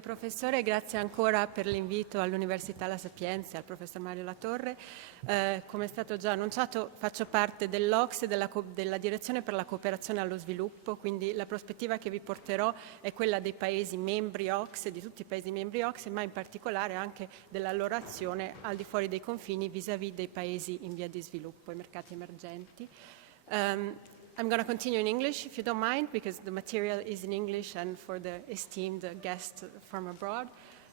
Professore, grazie ancora per l'invito all'Università La Sapienza e al professor Mario Latorre. Come è stato già annunciato, faccio parte dell'OCSE, della Direzione per la Cooperazione allo Sviluppo, quindi la prospettiva che vi porterò è quella dei Paesi membri OCSE, di tutti i Paesi membri OCSE, ma in particolare anche della loro azione al di fuori dei confini vis-à-vis dei Paesi in via di sviluppo, i mercati emergenti. I'm going to continue in English, if you don't mind, because the material is in English and for the esteemed guests from abroad.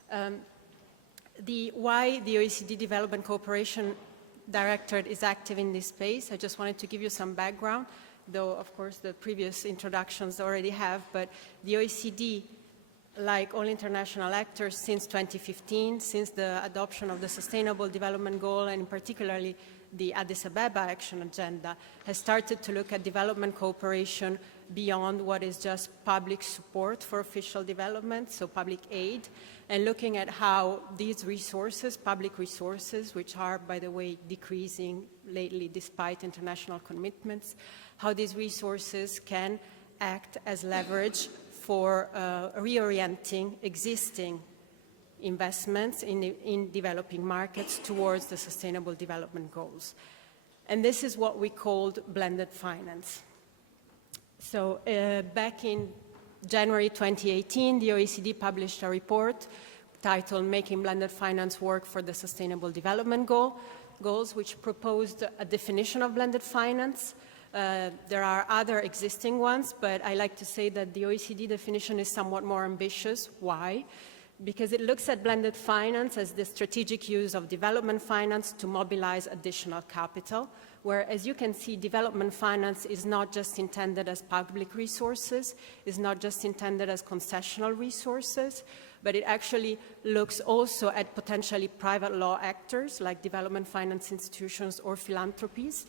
Why the OECD Development Cooperation Directorate is active in this space, I just wanted to give you some background, though, of course, the previous introductions already have, but the OECD, like all international actors since 2015, since the adoption of the Sustainable Development Goal, and particularly the Addis Ababa Action Agenda, has started to look at development cooperation beyond what is just public support for official development, so public aid, and looking at how these resources, public resources, which are, by the way, decreasing lately despite international commitments, how these resources can act as leverage for reorienting existing investments in developing markets towards the Sustainable Development Goals. And this is what we called blended finance. So back in January 2018, the OECD published a report titled Making Blended Finance Work for the Sustainable Development Goals, which proposed a definition of blended finance. There are other existing ones, but I like to say that the OECD definition is somewhat more ambitious. Why? Because it looks at blended finance as the strategic use of development finance to mobilize additional capital, where, as you can see, development finance is not just intended as public resources, is not just intended as concessional resources, but it actually looks also at potentially private law actors like development finance institutions or philanthropies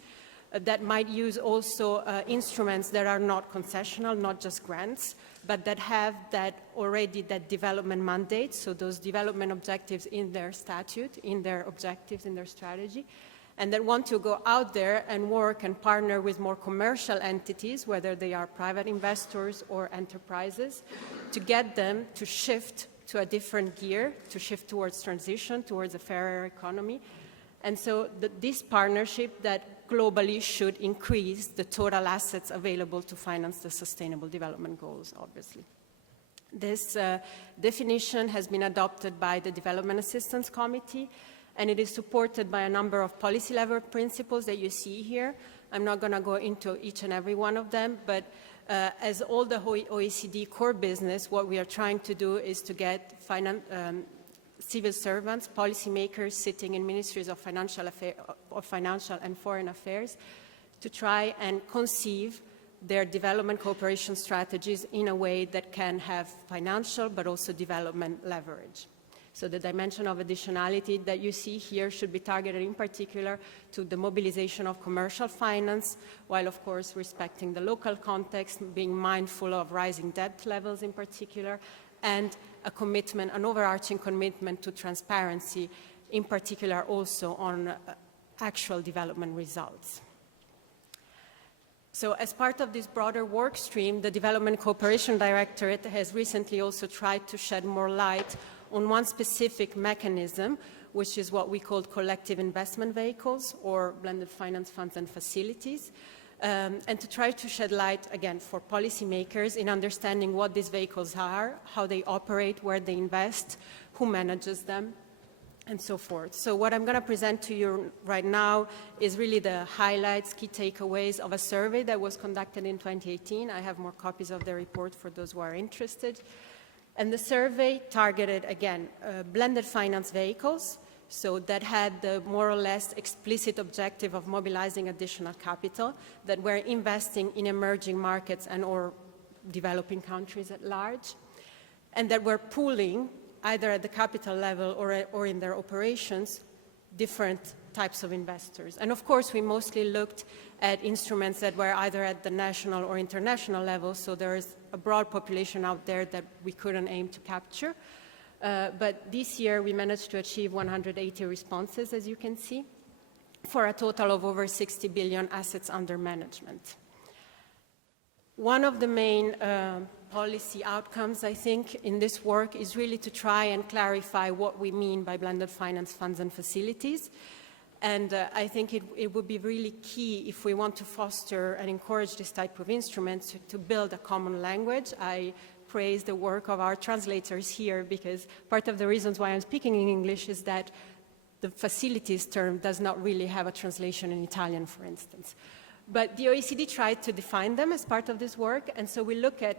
that might use also instruments that are not concessional, not just grants, but that have already that development mandate, so those development objectives in their statute, in their objectives, in their strategy, and that want to go out there and work and partner with more commercial entities, whether they are private investors or enterprises, to get them to shift to a different gear, to shift towards transition, towards a fairer economy. And so this partnership that globally should increase the total assets available to finance the Sustainable Development Goals, obviously. This definition has been adopted by the Development Assistance Committee, and it is supported by a number of policy-level principles that you see here. I'm not going to go into each and every one of them, but as all the OECD core business, what we are trying to do is to get civil servants, policymakers sitting in ministries of financial and foreign affairs to try and conceive their development cooperation strategies in a way that can have financial but also development leverage. So the dimension of additionality that you see here should be targeted in particular to the mobilization of commercial finance, while of course respecting the local context, being mindful of rising debt levels in particular, and a commitment, an overarching commitment to transparency, in particular also on actual development results. So as part of this broader work stream, the Development Cooperation Directorate has recently also tried to shed more light on one specific mechanism, which is what we call collective investment vehicles or blended finance funds and facilities. And to try to shed light, again, for policymakers in understanding what these vehicles are, how they operate, where they invest, who manages them, and so forth. So what I'm going to present to you right now is really the highlights, key takeaways of a survey that was conducted in 2018. I have more copies of the report for those who are interested. And the survey targeted, again, blended finance vehicles, so that had the more or less explicit objective of mobilizing additional capital that were investing in emerging markets and or developing countries at large, and that were pooling, either at the capital level or in their operations, different types of investors. And of course, we mostly looked at instruments that were either at the national or international level, so there is a broad population out there that we couldn't aim to capture. But this year, we managed to achieve 180 responses, as you can see, for a total of over 60 billion assets under management. One of the main policy outcomes, I think, in this work is really to try and clarify what we mean by blended finance funds and facilities. And I think it would be really key if we want to foster and encourage this type of instruments to build a common language. I praise the work of our translators here, because part of the reasons why I'm speaking in English is that the facilities term does not really have a translation in Italian, for instance. But the OECD tried to define them as part of this work, and so we look at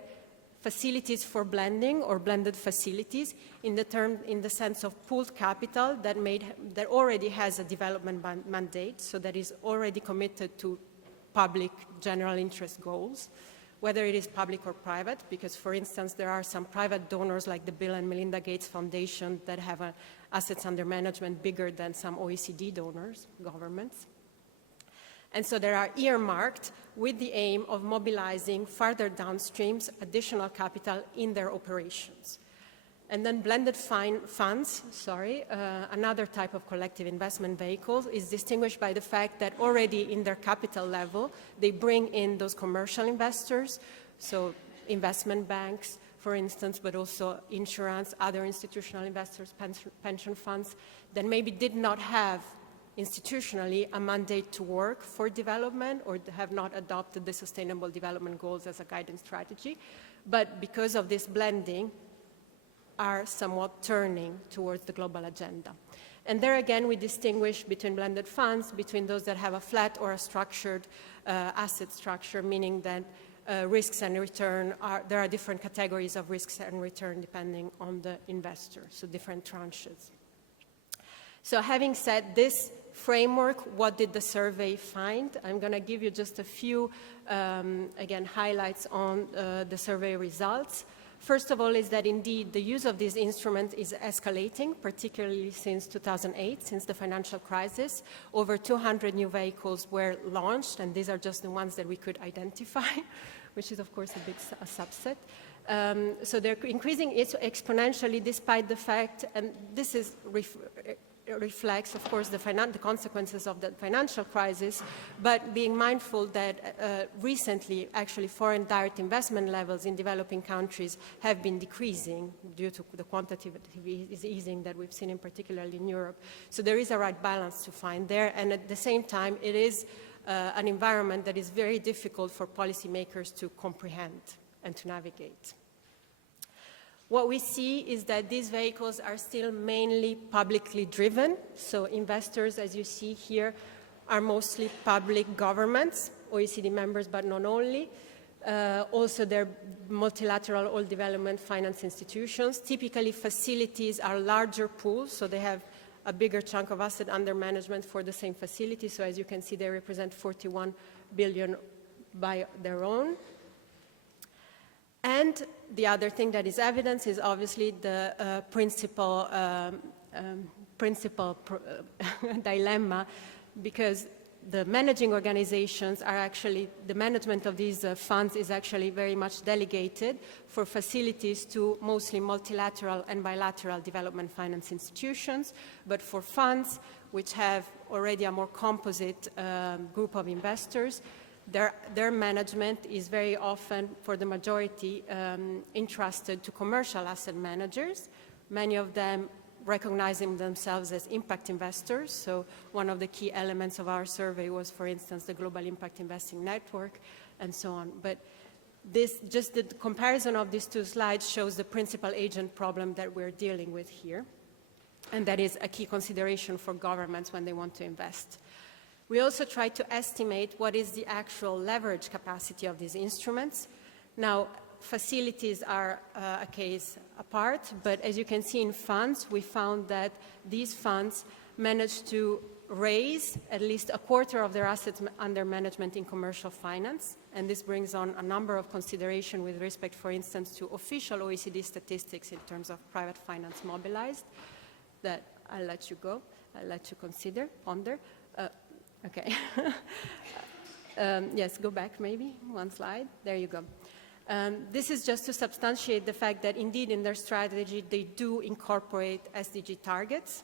facilities for blending or blended facilities in the sense of pooled capital that already has a development mandate, so that is already committed to public general interest goals, whether it is public or private, because, for instance, there are some private donors like the Bill and Melinda Gates Foundation that have assets under management bigger than some OECD donors, governments. And so they are earmarked with the aim of mobilizing further downstreams additional capital in their operations. And then blended funds, another type of collective investment vehicle, is distinguished by the fact that already in their capital level, they bring in those commercial investors, so investment banks, for instance, but also insurance, other institutional investors, pension funds, that maybe did not have institutionally a mandate to work for development or have not adopted the Sustainable Development Goals as a guidance strategy, but because of this blending are somewhat turning towards the global agenda. And there again we distinguish between blended funds, between those that have a flat or a structured asset structure, meaning that risks and return there are different categories of risks and return depending on the investor, so different tranches. So having said this framework, what did the survey find? I'm going to give you just a few, again, highlights on the survey results. First of all is that indeed the use of this instrument is escalating, particularly since 2008, since the financial crisis. Over 200 new vehicles were launched, and these are just the ones that we could identify, which is of course a big subset. So they're increasing exponentially despite the fact, and this is reflects, of course, the consequences of the financial crisis, but being mindful that recently, actually, foreign direct investment levels in developing countries have been decreasing due to the quantitative easing that we've seen, in particularly in Europe. So there is a right balance to find there, and at the same time, it is an environment that is very difficult for policymakers to comprehend and to navigate. What we see is that these vehicles are still mainly publicly driven. So investors, as you see here, are mostly public governments, OECD members, but not only. Also, they're multilateral or development finance institutions. Typically, facilities are larger pools, so they have a bigger chunk of asset under management for the same facility. So as you can see, they represent 41 billion by their own. And the other thing that is evidence is obviously the principal dilemma, because the managing organizations are actually, the management of these funds is actually very much delegated for facilities to mostly multilateral and bilateral development finance institutions, but for funds which have already a more composite group of investors, their management is very often, for the majority, entrusted to commercial asset managers, many of them recognizing themselves as impact investors. So one of the key elements of our survey was, for instance, the Global Impact Investing Network and so on. But just the comparison of these two slides shows the principal agent problem that we're dealing with here. And that is a key consideration for governments when they want to invest. We also try to estimate what is the actual leverage capacity of these instruments. Now, facilities are a case apart, but as you can see in funds, we found that these funds managed to raise at least a quarter of their assets under management in commercial finance, and this brings on a number of considerations with respect, for instance, to official OECD statistics in terms of private finance mobilized, that I'll let you go, I'll let you ponder. Okay. Yes, go back maybe, one slide. There you go. This is just to substantiate the fact that indeed in their strategy they do incorporate SDG targets.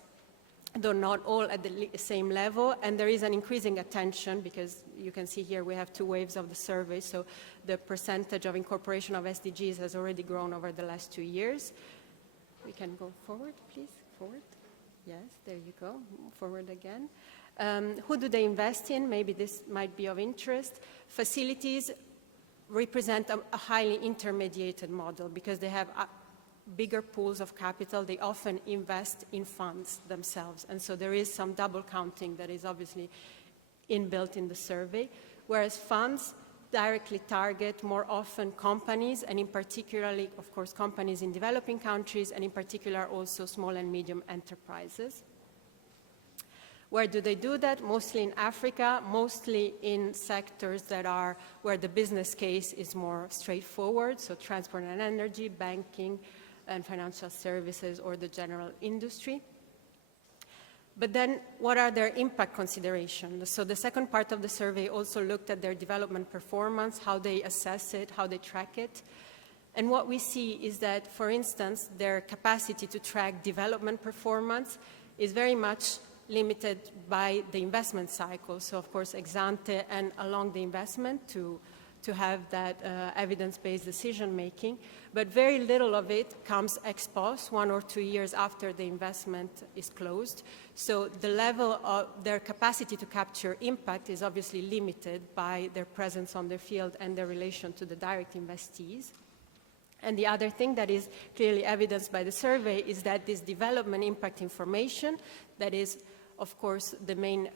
though not all at the same level, and there is an increasing attention because you can see here we have 2 waves of the survey, so the percentage of incorporation of SDGs has already grown over the last 2 years. We can go forward, please, forward. Yes, there you go, forward again. Who do they invest in? Maybe this might be of interest. Facilities represent a highly intermediated model because they have bigger pools of capital. They often invest in funds themselves. And so there is some double counting that is obviously inbuilt in the survey, whereas funds directly target more often companies, and in particularly, of course, companies in developing countries, and in particular also small and medium enterprises. Where do they do that? Mostly in Africa, mostly in sectors that are where the business case is more straightforward, so transport and energy, banking, and financial services, or the general industry. But then, what are their impact considerations? So the second part of the survey also looked at their development performance, how they assess it, how they track it. And what we see is that, for instance, their capacity to track development performance is very much limited by the investment cycle. So, of course, ex ante and along the investment to have that evidence-based decision-making. But very little of it comes ex post, 1 or 2 years after the investment is closed. So the level of their capacity to capture impact is obviously limited by their presence on the field and their relation to the direct investees. And the other thing that is clearly evidenced by the survey is that this development impact information, that is, of course, the main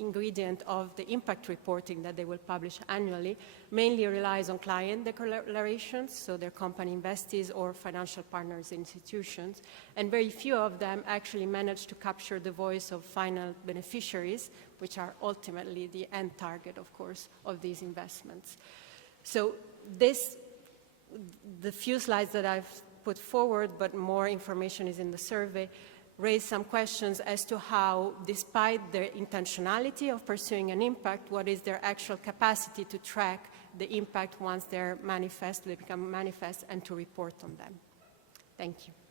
ingredient of the impact reporting that they will publish annually, mainly relies on client declarations, so their company investees or financial partners institutions, and very few of them actually manage to capture the voice of final beneficiaries, which are ultimately the end target, of course, of these investments. So the few slides that I've put forward, but more information is in the survey, raise some questions as to how, despite their intentionality of pursuing an impact, what is their actual capacity to track the impact once they're manifest, they become manifest, and to report on them. Thank you.